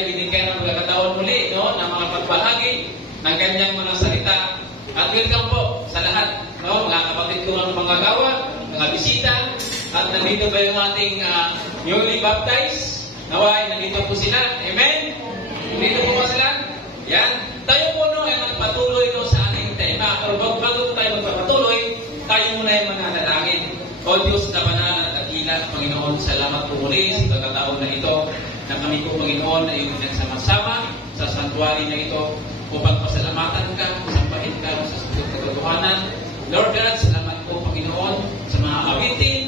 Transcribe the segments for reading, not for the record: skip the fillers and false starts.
ay binigyan ng pagkakataon muli, no, ng mga pagbahagi ng kanyang mga salita. At welcome po sa lahat, no, mga kapatid ko ng mga gawa, mga bisita, at nandito ba yung ating newly baptized? Naway, nandito po sila. Amen? Nandito po ba sila? Yan. Tayo po no ay magpatuloy no, sa ating tema. Pero bago tayo magpapatuloy, tayo muna ay mananalangin. O Diyos na banal at dakila, Panginoon, salamat po muli sa pagkataon na ito na kami po, Panginoon, ay yung nagsama-sama sa santuary na ito upang pasalamatan ka, sambahin ka sa susunod na katotohanan. Lord God, salamat po, Panginoon, sa mga awitin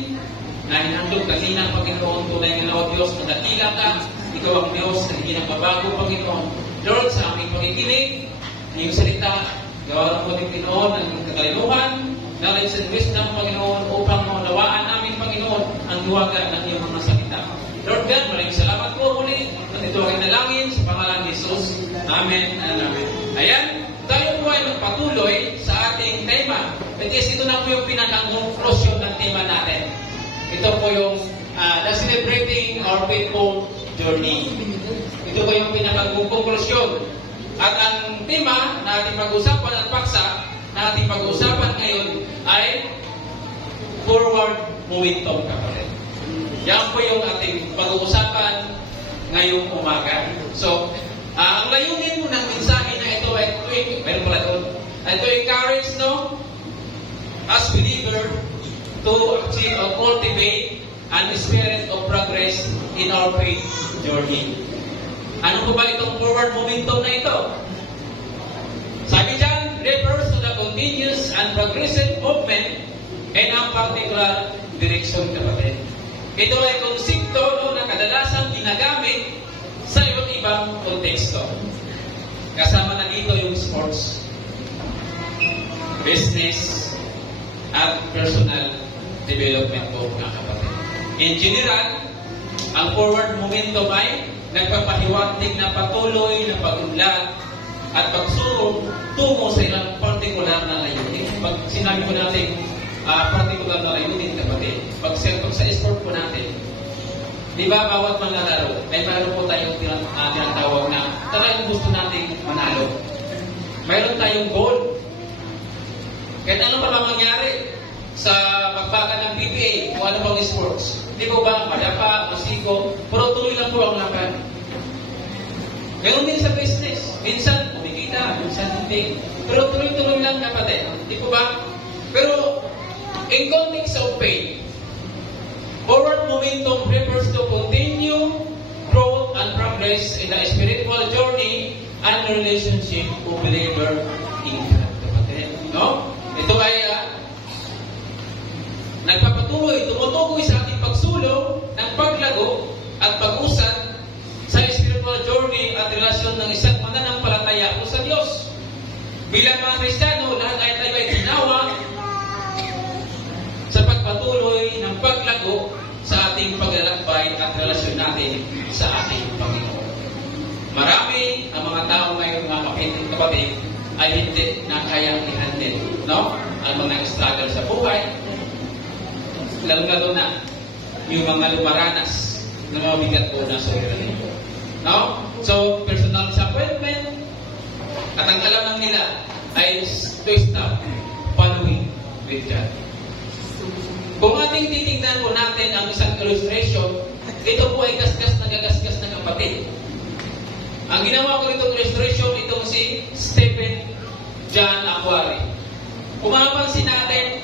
na hinandog kanina, Panginoon, tunay nga na, Diyos, na dakila ka. Ikaw ang Diyos na hindi nagbabago, Panginoon. Lord, sa aming pakikinig, iyong salita, gawa po, Panginoon, ang katalinuhan, knowledge and wisdom, Panginoon, upang maunawaan namin, Panginoon, ang luwaga ng iyong mga salita. Lord God, maraming salamat po muli at ito ay nalangin sa pangalan ni Jesus. Amen and amen. Ayan, tayo po ay magpatuloy sa ating tema. At ito na po yung pinaka-conclusion ng tema natin. Ito po yung the celebrating our faithful journey. Ito po yung pinaka-conclusion. At ang tema na ating pag-usapan at paksa na ating pag-uusapan ngayon ay forward momentum, kapatid. Yan po yung ating pag-uusapan ngayong umaga. So, ang layunin po ng mensahe na ito ay meron pala doon. Ito encourage, no? As believer to achieve or cultivate an spirit of progress in our faith journey. Ano po ba itong forward momentum na ito? Sabi dyan, refers to the continuous and progressive movement in a particular direction, kapatid. Ito ay konsepto no, na kadalasan ginagamit sa iba't ibang konteksto. Kasama na dito yung sports, business, at personal development po, mga kapatid. In general, ang forward momentum ay nagpapahiwatig na patuloy na pag-unlad at pagtungo sa ilang partikular na layunin. Pag sinabi ko natin partikular na layunin, kapatid, pag sa sport po natin, di ba bawat manlalaro, ay mayroon po tayong tinatawag na talagang gusto natin manalo. Mayroon tayong goal. Kahit ano pa mangyari sa pagbaga ng PBA o ano bang sports, di ba ba, madapa, masiko, pero tuloy lang po ang laban. Meron din sa business. Minsan, kumikita, minsan hindi. Pero tuloy-tuloy lang, kapatid. Di po ba? Pero, in context of faith, forward momentum refers to continue growth and progress in the spiritual journey and relationship of believer in God, kapatid. No? Ito ay nagpapatuloy, tumutukoy sa ating pagsulong ng paglago at pag-usad sa spiritual journey at relasyon ng isang mananampalataya po sa Diyos. Bilang mga Kristiyano, lahat ay tayo ay tinawag sa pagpatuloy ng paglago sa ating paglalakbay at relasyon natin sa ating Panginoon. Marami ang mga tao ngayon, mga kapatid, ay hindi na kayang i-handle, no? Ang mga struggle sa buhay, lalo na yung mga lumaranas na mabigat po na sa ulit. No? So, personal disappointment at ang alam nila ay to stop following with God. Kung ating titignan po natin ang isang illustration, ito po ay gasgas na kapatid. Ang ginawa ko itong illustration, itong si Stephen John Aquari. Kung mapapansin natin,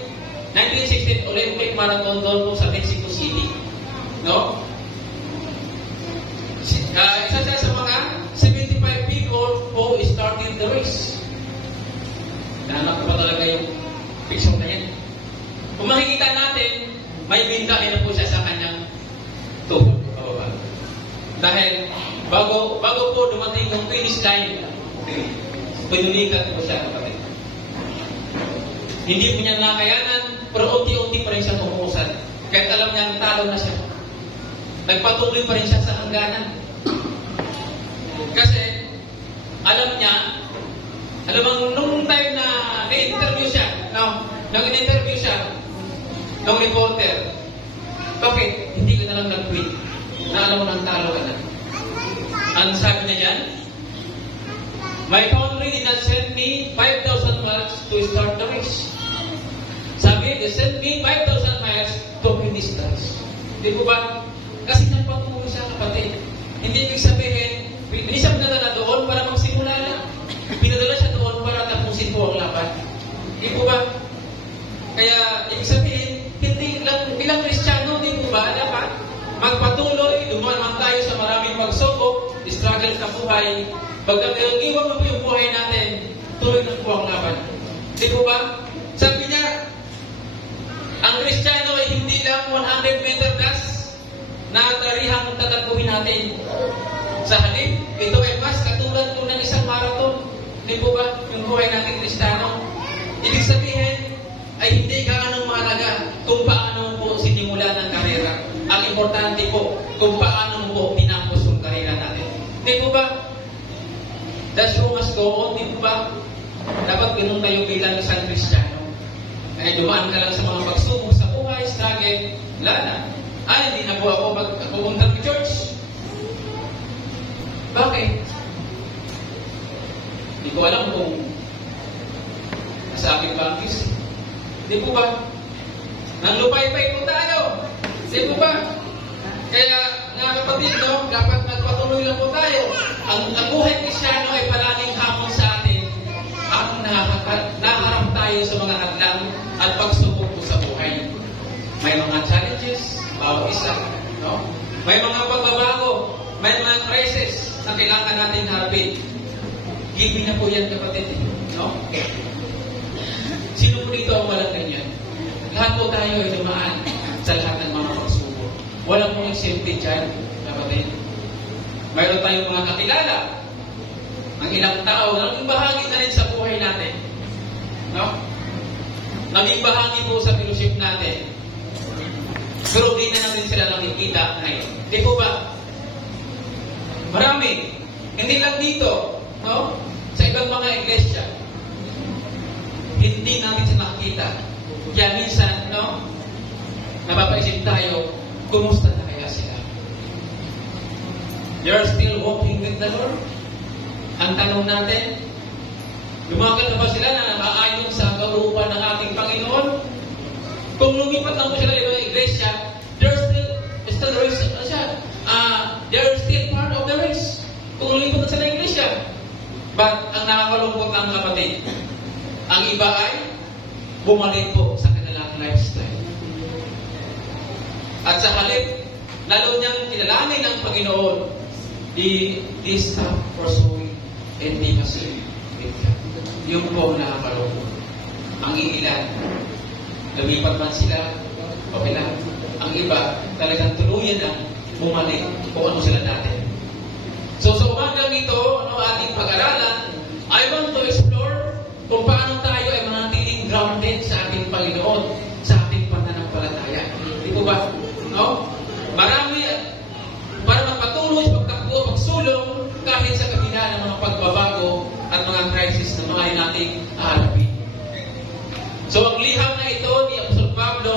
1916 Olympic Marathon doon po sa Mexico City. No? Isa siya sa mga 75 people who started the race. Nahanap ko pa talaga yung picture na yan. Kung makikita natin, may bindahin na po siya sa kanyang tuhod. Dahil bago po dumating yung finish line, pinulikat po siya. Hindi po niya nakayanan, pero unti-unti pa rin siya tumuusan. Kahit alam niya talo na siya. Nagpatuloy pa rin siya sa hangganan. Kasi, alam niya, nung time na na-interview siya, nung in-interview siya, nung reporter, bakit hindi ka na lang nag-quit? Na alam mo nang talo ka na. Ang sabi niya yan, my country did not send me 5,000 miles to start the race. Sabi, they sent me 5,000 miles to finish the race. Di po ba? Kasi nagpatuloy siya, kapatid. Hindi ibig sabihin, hindi siya pinadala doon para magsimula na. Pinadala siya doon para tapusin po ang laban. Di po ba? Kaya, ibig sabihin, hindi lang, bilang Kristiyano, di po ba, dapat magpatuloy, dumaan tayo sa maraming pagsubok, struggle sa buhay. Pagka iwan mo po yung buhay natin, tuloy na po ang laban. Di po ba? Sabi niya, ang Kristiyano ay hindi lang 100 meter dash na tarihang tatakbuhin natin. Sa halip, ito ay mas katulad po ng isang marathon. Di po ba? Yung buhay natin Kristiyano. Ibig sabihin, ay hindi gaano mahalaga kung paano po sinimulan ng karera. Ang importante po, kung paano po tinapos yung karera natin. Di po ba? The show must go on, di po ba? Dapat ganun kayo bilang isang Kristiyano. Kaya dumaan ka lang sa mga pagsubok sa buhay, struggle, wala na. Hindi na po ako pupunta ng church. Bakit? Hindi ko alam kung nasa aking bangkis. Di po ba? Nanlupay-pay po tayo. Di po ba? Kaya, nga kapatid, no, dapat magpatuloy lang po tayo. Ang buhay Kristiyano ay palaging hamon sa atin. Ang naharap tayo sa mga hadlang at pagsubok po sa buhay. May mga challenges, bawat isa. No? May mga pagbabago, may mga crisis na kailangan natin harapin. Giving na po yan, kapatid. No? Sino po dito ang walang ganyan? Lahat po tayo ay dumaan sa lahat ng mga pagsubok. Walang pong exempted dyan, kapatid. Mayroon tayong mga kakilala. Ang ilang tao, naging bahagi na rin sa buhay natin. No? Naging bahagi po sa fellowship natin. Pero hindi na natin sila nakikita ngayon. Di po ba? Marami. Hindi lang dito. No? Sa ibang mga iglesia. Hindi natin sila nakikita. Kaya minsan, no? Napapaisip tayo, kumusta na kaya sila? They're still walking with the Lord? Ang tanong natin, lumagal na ba sila na nakaayon sa kaurupan ng ating Panginoon? Kung lumipat lang po sila ibang iglesia, they're still race, they're still part of the race. Kung lumipat na sila iglesia. But ang nakakalungkot ang kapatid, ang iba ay bumalik po sa kanilang lifestyle. At sa halip, lalo niyang kilalanin ng Panginoon, they stop pursuing intimacy with God. Yung po ang nakakalungkot. Ang ilan, lumipat man sila, okay lang. Ang iba, talagang tuluyan ang bumalik kung ano sila natin. So sa umagang ito, ating pag-aralan, I want to explore kung paano tayo ay manatiling grounded sa ating Panginoon, sa ating pananampalataya. Di po ba? No? Marami, para magpatuloy sa pagtakbo, pagsulong, kahit sa kabila ng mga pagbabago at mga crisis na mga nating haharapin. So ang liham na ito ni Apostol Pablo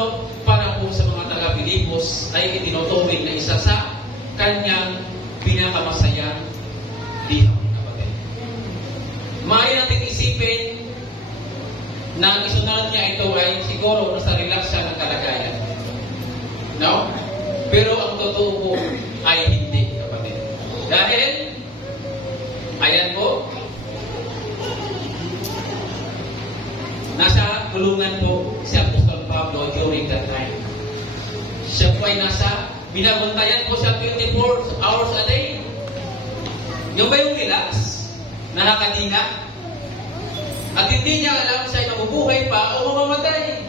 para po sa mga taga-Pilipos ay itinuturing na isa sa kanyang pinakamasayang liham. Maaari natin isipin na ang isunod niya ito ay siguro nasa relax siya ng kalagayan. No? Pero ang totoo po ay hindi, kapatid. Dahil, ayan po, nasa kulungan po si Apostol Pablo during that time. Siya po ay binabantayan po siya 24 hours a day. Yung ba yung relax? Nakakadina? At hindi niya alam siya ay mabubuhay pa o mamamatay.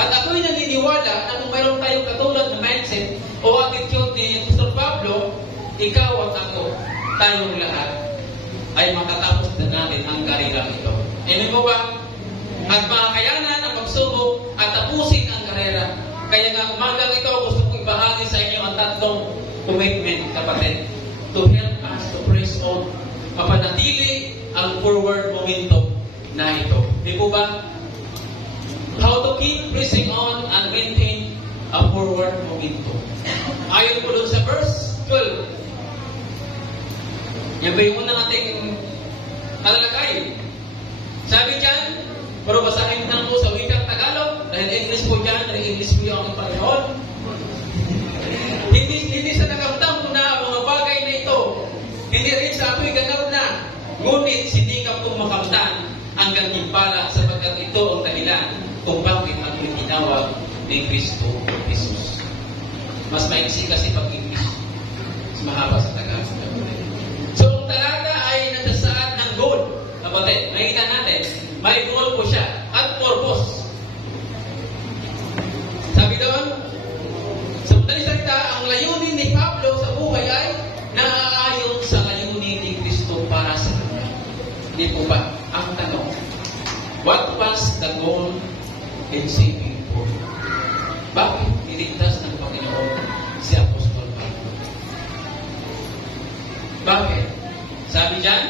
At ako'y naniniwala na kung mayroon tayong katulad na mindset o attitude ni Apostol Pablo, ikaw at ako, tayong lahat, ay matatapos na natin ang karera ito. Ano mo ba? At makakayanan ang pagsubok at tapusin ang karera. Kaya nga umagang ito, gusto ko ibahagi sa inyo ang tatlong commitment, kapatid, to help us to press on. Mapanatili ang forward momentum na ito. Di po ba? How to keep pressing on and maintain a forward momentum. Ayon po doon sa verse 12. Yan ba yung unang ating talalakay? Sabi dyan, pero basahin na po sa wikang Tagalog, dahil English po dyan, dahil English po yung aking Panginoon. Hindi sa nakamtam ko na mga bagay na ito. Hindi rin sa ako'y ganap na. Ngunit sinikap kong makamtan ang gantimpala sapagkat ito ang dahilan kung bakit ako'y tinawag ni Kristo Jesus. Mas maiksi kasi pag-English. Mas mahaba sa Tagalog. So, ang talata ay nagsasaad ng goal. Kapatid, makikita natin, may goal po siya at purpose. Sabi doon, sa madaling salita, ang layunin ni Pablo sa buhay ay naaayon sa layunin ni Kristo para sa kanya. Hindi po ba? Ang tanong, what was the goal in saving Paul? Bakit niligtas ng Panginoon si Apostol Pablo? Bakit? Sabi dyan,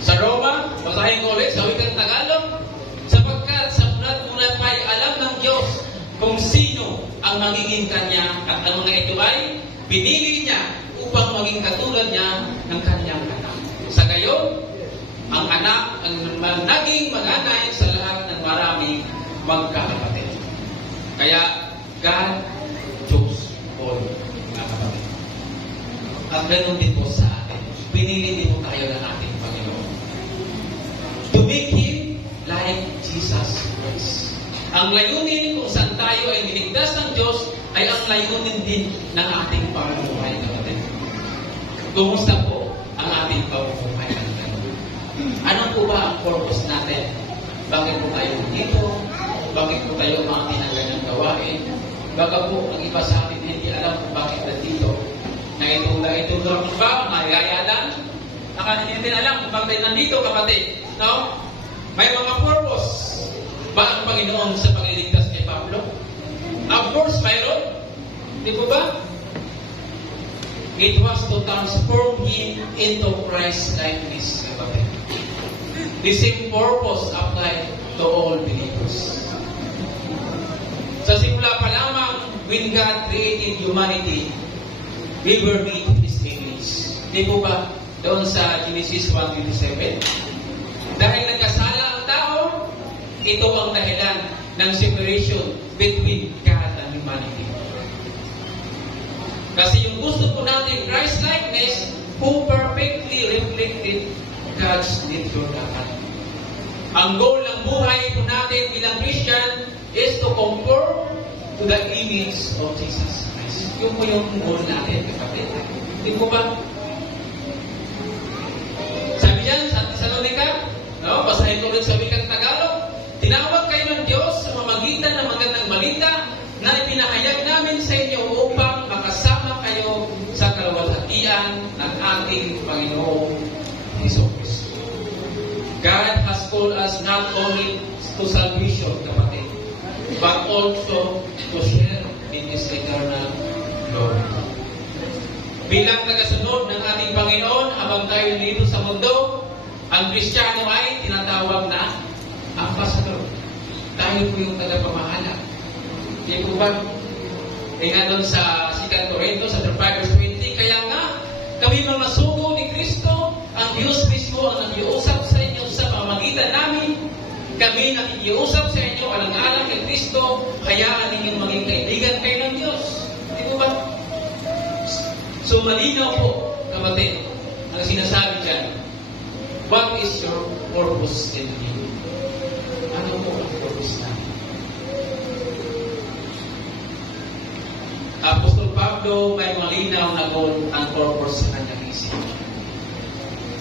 sa Roma, basahin ko ulit sa wikang Tagalog, sapagkat sa mula pa'y alam ng Diyos kung sino ang magiging kanya at ang mga ito ay pinili niya upang maging katulad niya ng kanyang anak. Sa gayon, ang anak ang naging maganay sa lahat ng maraming magkakapatid. Kaya, God chose Paul, mga kapatid. At ganun din po sa atin. Pinili din po tayo ng ating Panginoon. To make Him like Jesus Christ. Ang layunin kung saan tayo ay niligtas ng Diyos ay ang layunin din ng ating pamumuhay, kapatid. Kumusta po ang ating pamumuhay? Ano po ba ang purpose natin? Bakit po tayo dito? Bakit po tayo umakit ng ganyang gawain? Baka po ang iba sa atin hindi alam kung bakit nandito. Na itong ba? Mayayaan? Hindi alam kung bakit nandito, kapatid. No? May mga purpose ba ang Panginoon sa pagliligtas kay Pablo? Of course, mayroon. Di po ba? It was to transform him into Christ-likeness, kapatid. The same purpose applied to all believers. Sa simula pa lamang, when God created humanity, we were made in His image. Di po ba? Doon sa Genesis 1:27. Dahil nagkasala ang tao, ito ang dahilan ng separation between God and humanity. Kasi yung gusto po natin, Christ-likeness, who perfectly reflected God's nature dapat. Ang goal ng buhay po natin bilang Christian is to conform to the image of Jesus Christ. Yung po yung goal natin, kapatid. Hindi po ba? Sabi dyan, sa Thessalonica, no? Basahin ko rin sa wikang Tagalog, tinawag kayo ng Diyos sa mamagitan ng magandang balita na ipinahayag namin sa inyo upang makasama kayo sa kalwalhatian ng ating Panginoong Hesus Kristo. God has called us not only to salvation, kapatid, but also to share in His eternal glory. Bilang tagasunod ng ating Panginoon habang tayo dito sa mundo, ang Kristiyano ay tinatawag na ambassador. Tayo po yung tagapamahala. Di po ba? Nga doon sa 2 Corinto, sa 5:20, kaya nga, kami mga sugo ni Kristo, ang Diyos mismo ang nakiusap sa inyo sa pamamagitan namin. Kami nakikiusap sa inyo alang-alang kay Kristo, hayaan ninyong maging kaibigan kayo ng Diyos. Di po ba? So, malinaw po, kapatid, ang sinasabi dyan, what is your purpose in me? Ano po ang purpose namin? Apostol Pablo may malinaw na goal ang purpose sa kanyang isip.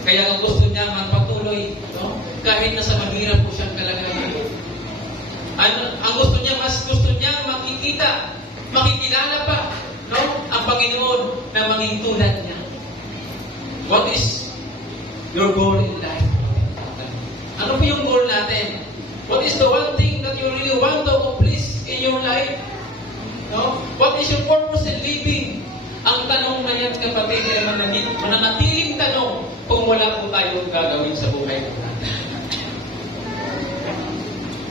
Kaya ang gusto niya magpatuloy, no? Kahit nasa mahirap po siyang kalagayan. Ang gusto niya, mas gusto niya makikilala pa, no? Ang Panginoon na maging tulad niya. What is your goal in life? Ano po yung goal natin? What is the one thing that you really want to accomplish in your life? No? What is your purpose in living? Ang tanong na yan, kapatid, ay mananatiling tanong kung wala po tayong gagawin sa buhay po natin.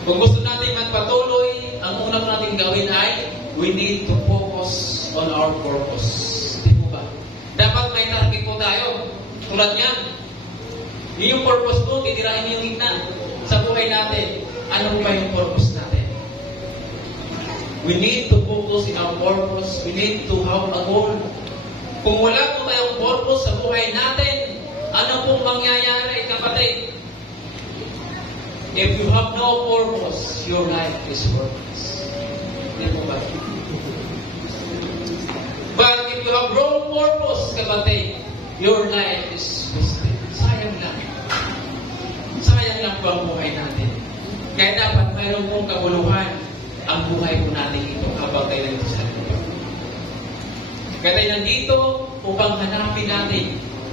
Kung gusto natin magpatuloy, ang una natin gawin ay we need to focus on our purpose. Di po ba? Tulad niyan, yun yung purpose ko, titirahin niyo yung gitna sa buhay natin. Ano ba yung purpose natin? We need to focus in our purpose. We need to have a goal. Kung wala po tayong purpose sa buhay natin, ano pong mangyayari, kapatid? If you have no purpose, your life is worthless. Hindi po ba? But if you have no purpose, kapatid, your life is wasted. Sayang lang. Sayang lang po ang buhay natin. Kaya dapat mayroon pong kabuluhan ang buhay po natin ito habang tayo nandito sa lupa. Kaya tayo nandito upang hanapin natin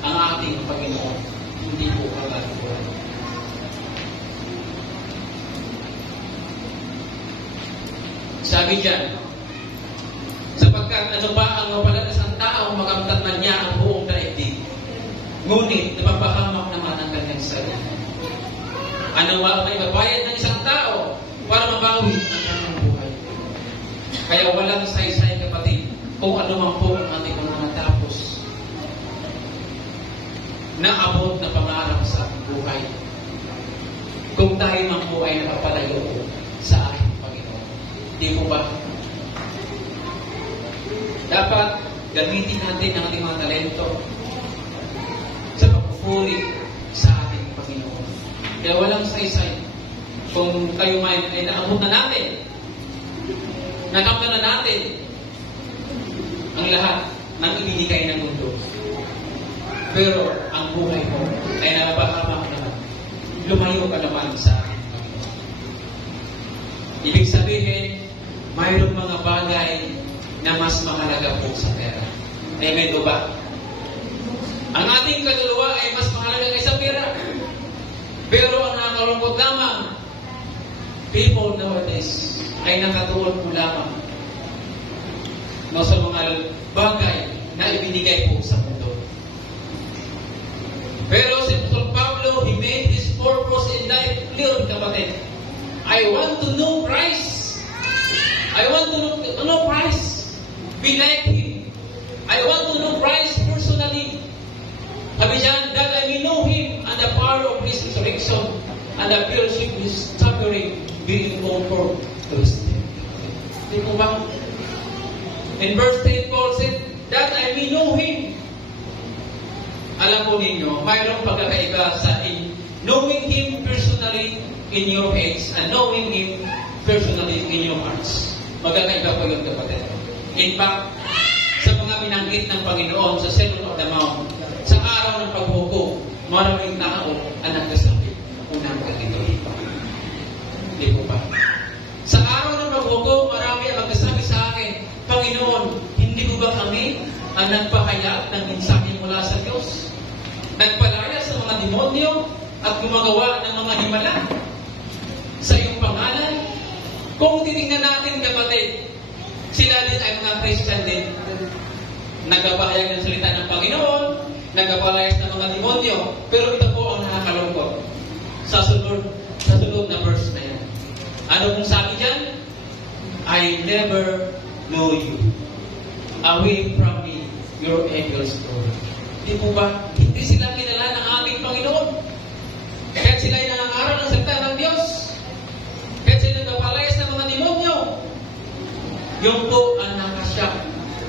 ang ating Panginoon. Hindi po ang ating buhay. Sabi dyan, sapagkat ano ba ang mapalad sa tao, makamtan man niya ang buong daigdig. Ngunit, napapahamak naman ang kanyang sarili. Ano ba may babayad ng isang tao para mabawi ang kanyang buhay? Kaya walang saysay, kapatid, kung ano man po ang ating mga tapos na abot na pangarap sa buhay. Kung tayo man po ay nakapalayo sa ating Panginoon. Di po ba? Dapat gamitin natin ang ating mga talento sa pagpupuri sa ating Panginoon. Kaya walang saysay. Kung tayo may naabot na natin, nakamta na natin ang lahat ng ibinigay ng mundo. Pero ang buhay mo ay napapahamak naman. Lumayo ka naman sa ating Panginoon. Ibig sabihin, mayroong mga bagay na mas mahalaga po sa pera. Amen o ba? Ang ating kaluluwa ay mas mahalaga kaysa pera. Pero ang nakakalungkot lamang, people nowadays ay nakatuon po lamang sa mga bagay na ibinigay po sa mundo. Pero si Apostol Pablo, he made his purpose in life clear, kapatid. I want to know Christ. I want to know Christ. Be like Him. I want to know Christ personally. Sabi dyan, that I may know Him and the power of His resurrection and the fellowship of His suffering, being conformed to His death. Di po ba? In verse 10, Paul said, that I may know Him. Alam po ninyo, mayroong pagkakaiba sa knowing Him personally in your heads and knowing Him personally in your hearts. Magkakaiba po yun, kapatid. In fact, sa mga binanggit ng Panginoon sa Sermon on the Mount, sa araw ng paghukom, maraming tao ang nagkasabi, unang ganito. Hindi po ba? Sa araw ng paghukom, marami ang nagkasabi sa akin, Panginoon, hindi ko ba kami ang nagpahayag ng mensahe mula sa Diyos? Nagpalaya sa mga demonyo at gumagawa ng mga himala sa iyong pangalan? Kung titingnan natin, kapatid, sila din ay mga Christian din. Nagpapahayag ng salita ng Panginoon, nagpapalayas ng mga demonyo, pero ito po ang nakakalungkot sa sunod na verse na yan. Ano kung sabi dyan? I never know you. Away from me, your evil story. Di po ba? Hindi sila kilala ng aming Panginoon. Kahit sila ay nangangaral ng salita ng Diyos, kahit sila nagpapalayas ng mga demonyo, yung po ang nakasyak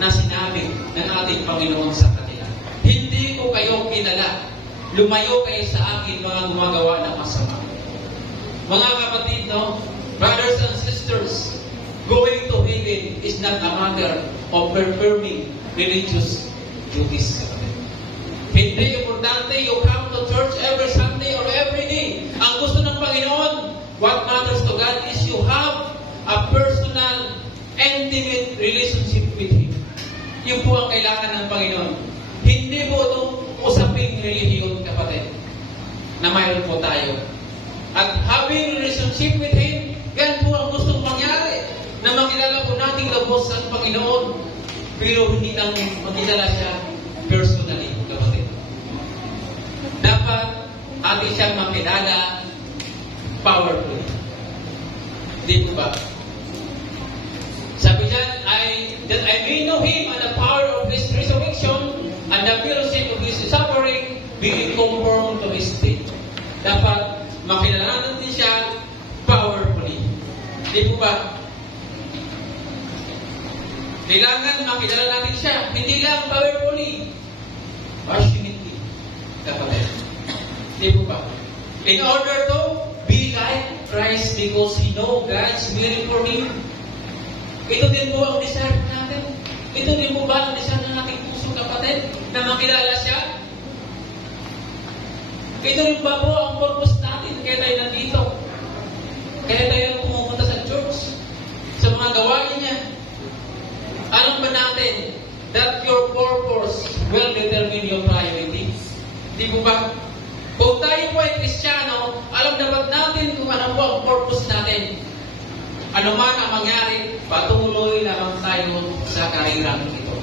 na sinabi ng ating Panginoon sa kanila. Hindi ko kayo kilala. Lumayo kayo sa akin, mga gumagawa ng masama. Mga kapatid, no? Brothers and sisters, going to heaven is not a matter of performing religious duties. Hindi importante you come to church every Sunday or every day. Ang gusto ng Panginoon, what matters to God is you have a personal, intimate relationship with Him. Yun po ang kailangan ng Panginoon. Hindi po itong usaping relihiyon, kapatid, na mayroon po tayo. At having relationship with Him, yan po ang gustong mangyari. Na makilala po natin labos ang Panginoon. Pero hindi lang makilala siya personally, kapatid. Dapat atin siyang makilala powerfully. Di po ba? Sabi dyan, that I may know Him and the power of His resurrection and the fellowship of His suffering, being conformed to His state. Dapat makilala natin siya powerfully. Di po ba? Kailangan makilala natin siya. Hindi lang powerfully. Passionately. Kapatid. Di po ba? In order to be like Christ because He know God's will for him. Ito din po ang desire natin. Ito din po ba ang desire ng ating puso, kapatid? Na makilala siya? Ito rin ba po ang purpose natin? Kaya tayo nandito. Kaya tayo pumunta sa church. Sa mga gawain niya. Alam ba natin that your purpose will determine your priorities? Di po ba? Kung tayo po ay Kristiyano, alam dapat natin kung ano po ang purpose natin. Ano man ang mangyari, patuloy lamang tayo sa karirang ito.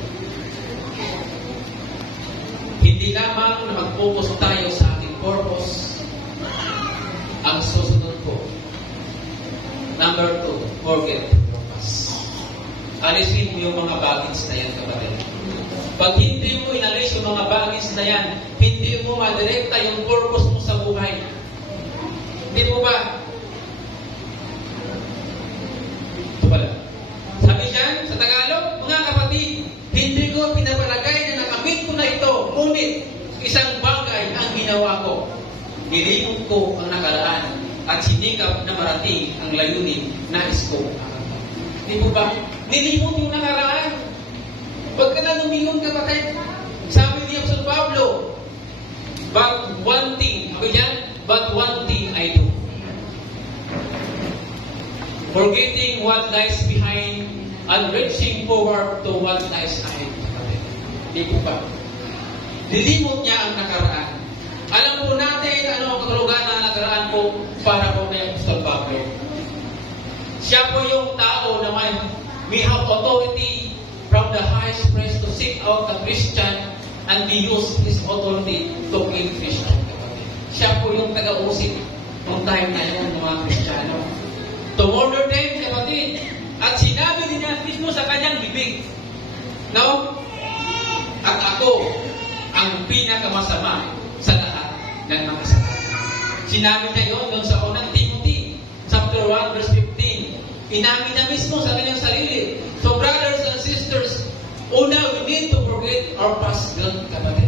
Hindi lamang na mag-focus tayo sa ating purpose. Ang susunod po. Number 2, forget your past. Alisin mo yung mga bagets na yan, kapatid. Pag hindi mo inalis yung mga bagets na yan, hindi mo madirekta yung purpose mo sa buhay. Hindi mo ba? Ito pala. Sabi dyan, sa Tagalog, mga kapatid, hindi ko pinapalagay na nakamit ko na ito. Ngunit, isang bagay ang ginawa ko. Nilimot ko ang nakaraan at sinikap na marating ang layunin nais ko. Hindi mo ba? Nilimot yung nakaraan. Huwag ka na lumingon, kapatid. Sabi ni Apostol Pablo, but one thing I do. Forgetting what lies behind and reaching forward to what lies ahead. Hindi po ba? Nilimot niya ang nakaraan. Alam po natin ano ang katulugan ng nakaraan po para po kay Apostol Pablo. Siya po yung tao na may have authority from the highest place to seek out the Christian and he used his authority to kill Christian. Siya po yung taga-usip ng time na yun ng mga Kristiyano. To murder them, kapatid. At sinabi niya mismo sa kanyang bibig, no? At ako ang pinakamasama sa lahat ng mga kasalanan. Sinabi niya yun doon sa unang Timothy, chapter 1, verse 15. Inamin niya mismo sa kanyang sarili. So brothers and sisters, una, we need to forget our past guilt, kapatid.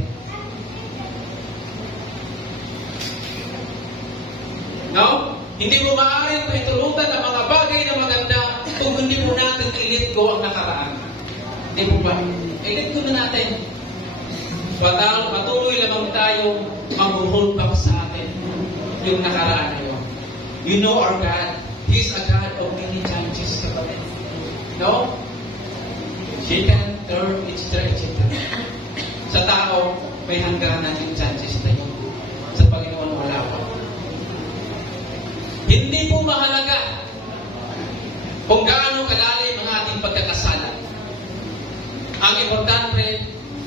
No? Hindi mo maaaring paitulutan ang mga bagay na maganda kung hindi mo natin i-let go ang nakaraan. Hindi mo ba? I-let go na natin. Patuloy lamang tayong mag-hold back sa atin yung nakaraan na yun. You know our God. He's a God of many chances, kapatid. No? Second, third, etc. Sa tao, may hangganan yung chances na yun. Sa Panginoon, wala pa. Hindi po mahalaga kung gaano kalalim ang ating pagkakasala. Ang importante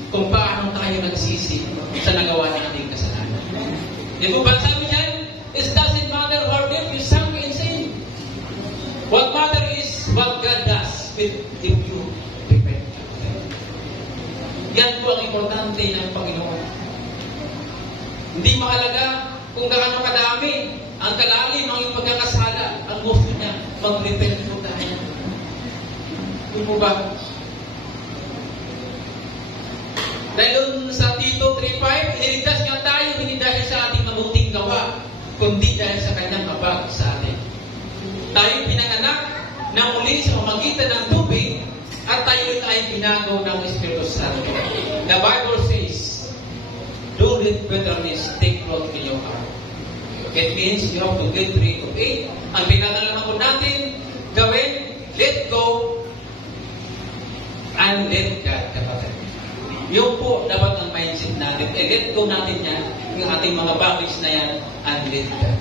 kung paano tayo nagsisi sa nagawa nating kasalanan. Di po ba sabi niyan? It doesn't matter how deep you sunk in sin. What matter is what God does if you repent. Yan po ang importante ng Panginoon. Hindi mahalaga kung gaano kadami ang kalalim ng iyong pagkakasala. Ang gusto niya, mag-repent po tayo. Di po ba? Dahil sa Tito 3:5, iniligtas niya tayo hindi dahil sa ating mabuting gawa, kundi dahil sa kanyang habag sa atin. Tayo pinanganak na muli sa pamagitan ng tubig at tayo ay pinagaw ng Espiritu Santo. The Bible says, do with bitterness, take root in your heart. It means you have to get rid of it. Ang pinagalaman po natin gawin, let go and let God, kapatid. Yung po dapat ang mindset natin. Let go natin yan, yung ating mga bagage na yan, and let God.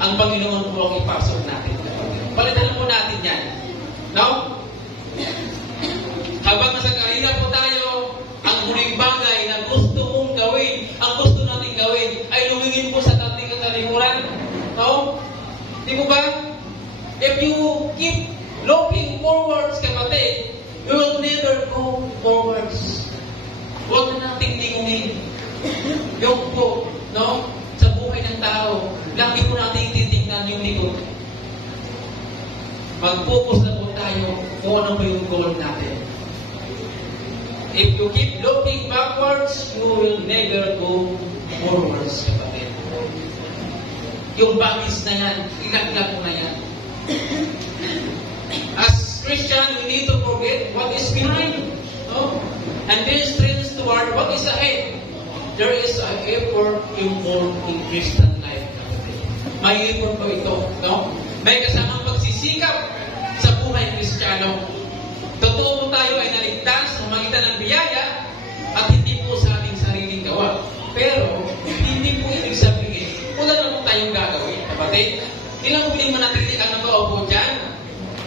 Ang Panginoon po ang ipasok natin, kapatid. Palitan po natin yan. No? Habang nasa karina po tayo, ang huling bagay na gusto mong gawin, ang gusto natin gawin, ay lumingin po sa dating katalimuran. No? Di mo ba? If you keep looking forwards, kapatid, you will never go forwards. Huwag na nating tingin. Yung po, no? Sa buhay ng tao, lagi po natin titignan yung likod. Mag-focus na po tayo kung ano ba yung goal natin. If you keep looking backwards, you will never go forwards, kapatid. Yung bagis na yan, ilaglag mo na yan. As Christian, we need to forget what is behind. No? And then straight toward what is ahead. There is an effort involved in Christian life. May effort po ito. No? May kasamang pagsisikap sa buhay Kristiyano. Totoo po tayo ay naligtas sa magitan ng biyaya at hindi po sa ating sariling gawa. Pero, hindi po ibig sabihin, wala na po tayong gagawin. Kapatid, hindi lang po hindi manatili ang nag-aupo dyan.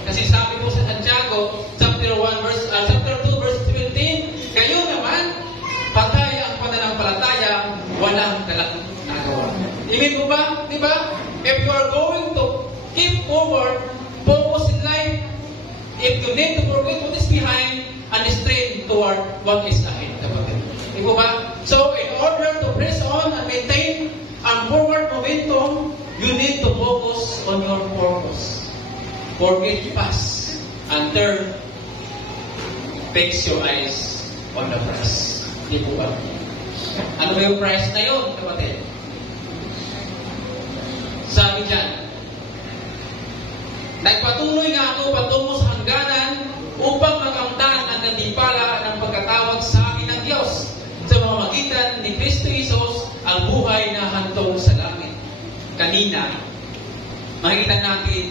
Kasi sabi po sa Santiago, chapter 2, verse 17, kayo naman, patay ang pananampalataya, walang kalaking nagawa. Ibig po ba? Di ba? If you are going to keep forward, focus in life, if you need to forget what is behind and strain toward what is ahead. Di po ba? So, in order to press on and maintain ang forward momentum, you need to focus on your purpose. Forget past and turn, fix your eyes on the prize. Di po ba? Ano ba yung prize na yun, kapatid? Sabi dyan, nagpatuloy nga ako patungo sa hangganan upang makamtan ang nagtimpala ng pagkatawag sa akin ng Diyos sa pamamagitan ni Kristo Jesus ang buhay na hantong sa langit. Kanina, makikita natin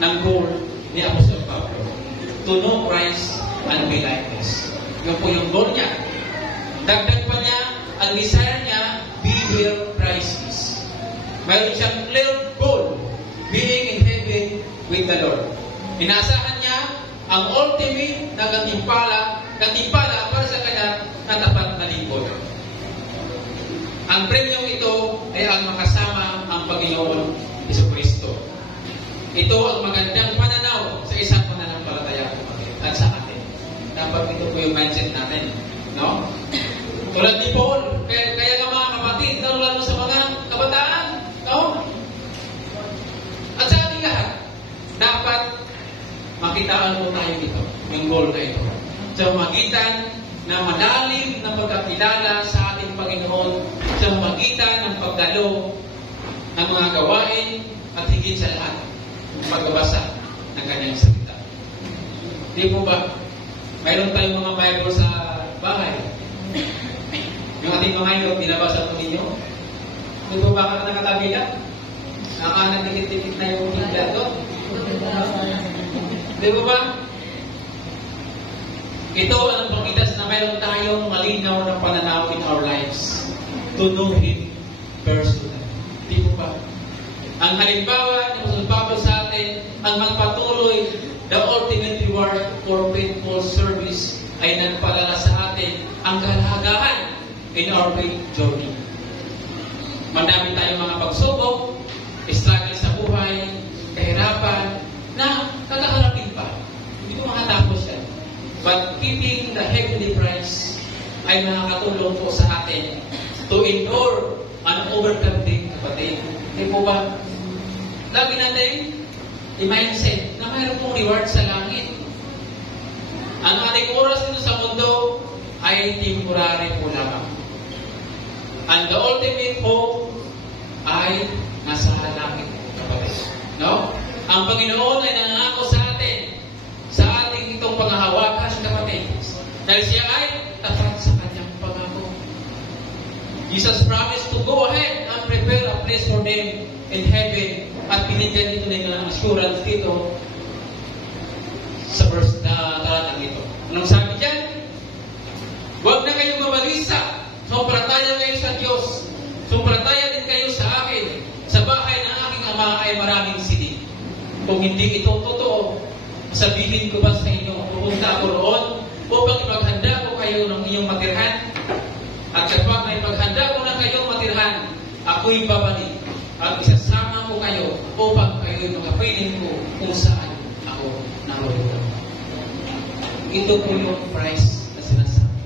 ng goal ni Apostol Pablo, to know Christ and be like this. Yun po yung goal niya. Dagdag pa niya, ang desire niya, be where Christ is. Mayroon siyang clear goal, being in heaven with the Lord. Inasahan niya ang ultimate na gantimpala para sa kanya na tapat na lingkod. Ang premyong ito ay ang makasama ang Panginoon Jesucristo. Ito ang magandang pananaw sa isang pananampalataya at sa atin. Dapat ito po yung mindset natin. No? Tulad ni Paul, kaya nga mga kapatid, lalo sa mga kabataan, no? At sa ating lahat, dapat makitaan po tayo dito, yung goal na ito. Sa magitan na malalim na pagkakilala sa ating Panginoon, sa magitan ng pagdalo ng mga gawain at higit sa lahat, pagbabasa ng kanyang salita. Di po ba? Mayroon tayong mga Bible sa bahay. Yung ating mga ito, binabasa po ninyo. Di po ba ka nakatabi na? Nakatikit-tikit na yung Biblia doon. Di po ba? Ito ang pagkitas na mayroon tayong malinaw na pananaw in our lives. To know Him personally. Di po ba? Ang halimbawa ng Apostol Pablo sa atin, ang magpatuloy, the ultimate reward for faithful service ay nagpalala sa atin ang kahalagahan in our faith journey. Madami tayong mga pagsubok, struggle sa buhay, kahirapan, na kakaharapin pa. Hindi ko makatapos yan. But keeping the heavenly prize ay nakakatulong po sa atin to endure and overcome din, kapatid. Hindi po ba? Lagi natin i-mindset na mayroon pong reward sa langit. Ang ating oras dito sa mundo ay temporary po lamang. And the ultimate hope ay nasa langit, kapatid. No? Ang Panginoon ay nangako sa atin, sa ating itong panghahawakan, kapatid. Dahil siya ay tapat sa kanyang pangako. Jesus promised to go ahead and prepare a place for them in heaven. At binigyan dito ng assurance dito sa verse na talatang ito. Anong sabi dyan? Huwag na kayong mabalisa. Sumpalataya kayo sa Diyos. Sumpalataya din kayo sa akin. Sa bahay ng aking Ama ay maraming silid. Kung hindi ito totoo, sabihin ko ba sa inyo, pupunta ako roon upang ipaghanda ko kayo ng inyong matirhan? At kapag may paghanda ko na kayong matirhan, ako'y babalik at isasama ko kayo upang kayo'y makapiling ko kung saan ako naroon. Ito po yung price na sinasabi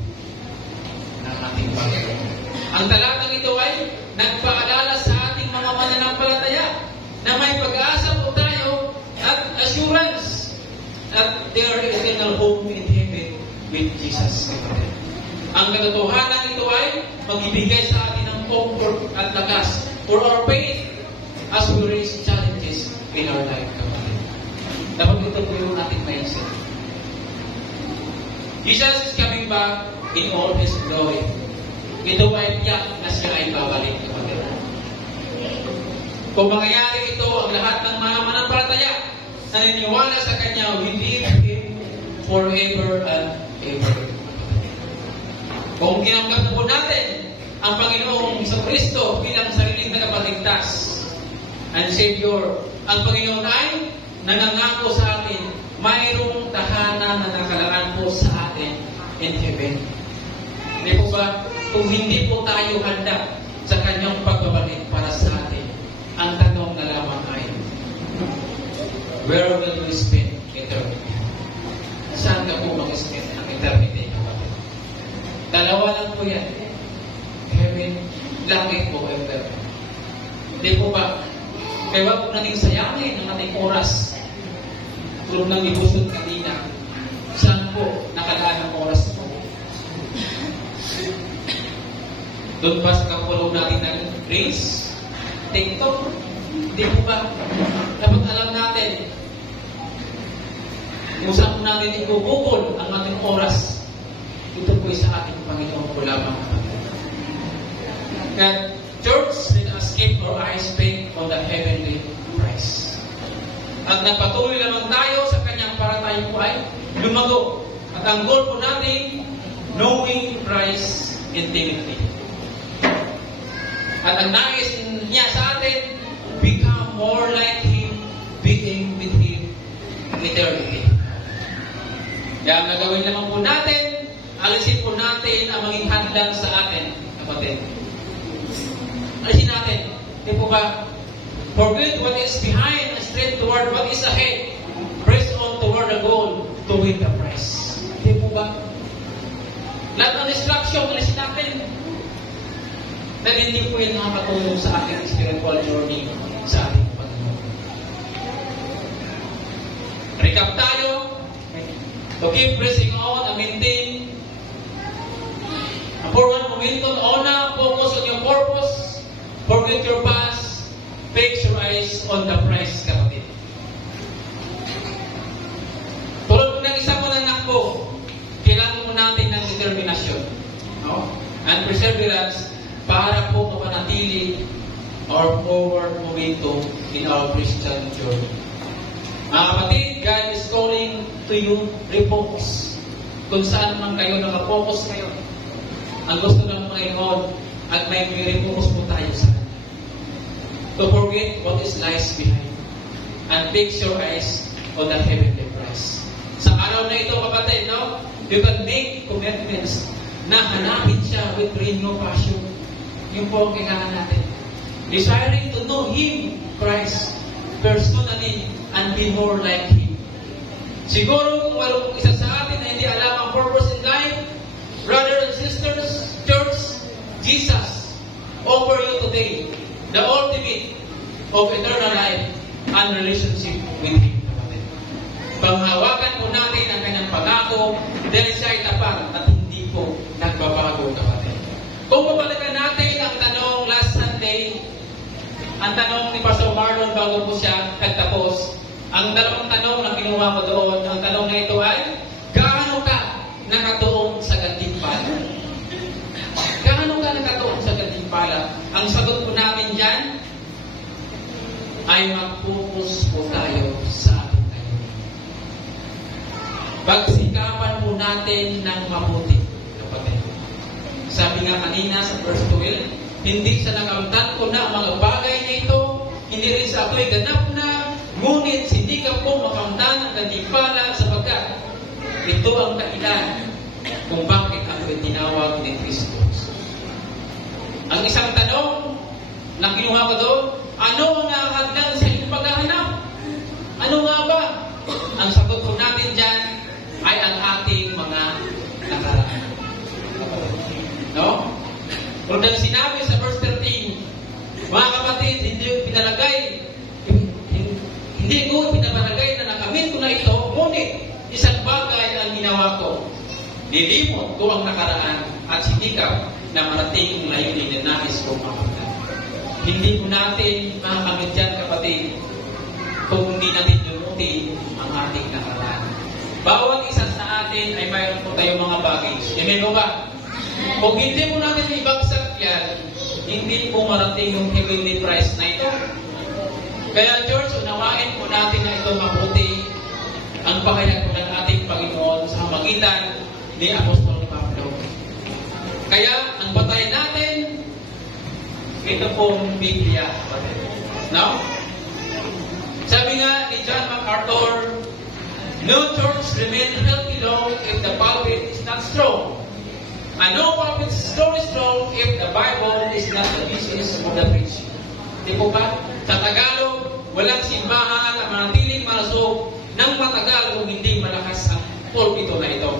ng ating Panginoon. Ang talatang ito ay nagpaalala sa ating mga mananampalataya na may pag-asa po tayo at assurance at there is eternal home in heaven with Jesus. Ang katotohanan ito ay magbibigay sa atin ng comfort at lakas for our faith as we raise challenges in our life. Dapat ito po yung ating mindset. Jesus is coming back in all His glory. Ito ay tiyak na siya ay babalik. Kung mangyayari ito, ang lahat ng mga mananampalataya na naniniwala sa Kanya, we live Him forever and ever. Kung ginanggap po natin ang Panginoong Kristo bilang sariling tagapagligtas and Savior, ang Panginoon ay nangangako sa atin, mayroong tahanan na nakalaan po sa atin in heaven. Hindi po ba, kung hindi po tayo handa sa Kanyang pagbabalik para sa atin, ang tanong na lamang ay, where will we spend eternity? Saan ka po mag-spend ang eternity? Dalawa lang po yan. Heaven, langit po, ever. Hindi po ba? Kaya wag po nating sayangin ang ating oras. Tulog ng devotion kanina. Saan po nakalaan ang oras po? Doon ba sa kapulog natin ng Reels? TikTok? Hindi po ba? Dapat alam natin kung saan po natin ibubukol ang ating oras. Ito po sa ating Panginoon po lamang. That church, let us keep our eyes fixed on the heavenly prize. At nagpatuloy lamang tayo sa Kanyang para tayo po ay lumago. At ang goal po natin, knowing Christ intimately. At ang nais niya sa atin, become more like Him, being with Him in eternity. Kaya ang nagawin naman po natin, alisin po natin ang maging hadlang sa atin, kapatid. Alisin natin. Di po ba? Forget what is behind and straight toward what is ahead. Press on toward the goal to win the prize. Di po ba? Lahat ng distraction, alisin natin. Dahil hindi po yung nakakatulong sa ating spiritual journey sa ating Panginoon. Recap tayo. To keep pressing on and maintain. For one momentum, focus on your purpose. Forget your past. Fix your eyes on the prize, kapatid. Tulad ng isa ko ng anak ko, kailangan mo natin ng determinasyon. No? And perseverance para po mapanatili our forward momentum in our Christian journey. Mga kapatid, God is calling to you, refocus. Kung saan man kayo nakafocus ngayon. Ang gusto ng Panginoon at may refocus po tayo sa Kanya. To forget what is lies behind and fix your eyes on the heavenly prize. Sa araw na ito, kapatid, no? You can make commitments na hanapin siya with renewed passion. Yung po ang kailangan natin. Desiring to know Him, Christ, personally, and be more like Him. Siguro kung mayroong isa sa atin na hindi alam ang purpose in life, brothers and sisters, church, Jesus offer you today the ultimate of eternal life and relationship with Him. Panghawakan po natin ang Kanyang pangako dahil siya ay tapat at hindi po nagbabago, kapatid. Kung babalikan natin ang tanong last Sunday, ang tanong ni Pastor Marlon bago po siya nagtapos, ang dalawang tanong na kinuha ko doon, ang tanong na ito ay, gaano ka nakatuon sa gantimpala? Gaano ka nakatuon sa gantimpala? Ang sagot po namin dyan ay mag-focus po tayo sa ating tayo. Pagsikapan po natin ng mabuti, kapatid. Sabi nga kanina sa verse 12, hindi sa nakamtan ko na ang mga bagay na ito, hindi rin sa ako'y ganap na, ngunit hindi ka po makamtan ang gantimpala sapagkat ito ang dahilan kung bakit ako'y tinawag ni Kristo. Ang isang tanong na kinuha ko doon, ano ang nakakadlang sa iyong paghahanap? Ano nga ba? Ang sagot ko natin dyan ay ang ating mga nakaraan. No? Kung sinabi sa verse 13, mga kapatid, hindi ko pinapalagay na nakamit ko na ito, ngunit isang bagay ang ginawa ko. Nilimot ko ang nakaraan at sinikap na marating ang layunin na nais kong makamit. Hindi po natin makakamit yan, kapatid, kung hindi natin lumutin ang ating nakaraan. Bawat isa sa atin ay mayroon po tayong mga baggage. Amen po ba? Kung hindi po natin ibagsak yan, hindi po marating yung heavenly prize na ito. Kaya church, unawain po natin na ito mabuti ang pahayag po ng ating Panginoon sa magitan ni Apostol Pablo. Kaya, ang batayan natin, ito pong Biblia. Now, sabi nga ni John MacArthur, no church remains healthy long if the pulpit is not strong. And no pulpit is strong if the Bible is not the business of the preaching. Di po ba? Sa Tagalog, walang simbahan na manatiling malasog ng matagal kung hindi malakas ang pulpito na ito.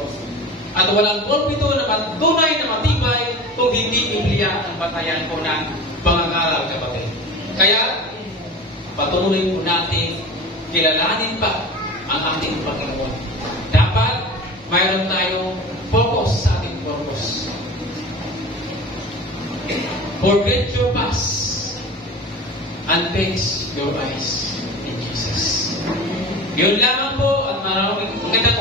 At walang pulpito na tunay na matibay kung hindi Biblia ang batayan po ng pangangaral, kapatid. Kaya, patuloy po natin kilalanin pa ang ating Panginoon. Dapat mayroon tayong focus sa ating purpose. Forget your past and fix your eyes in Jesus. Yun lamang po at maraming magandang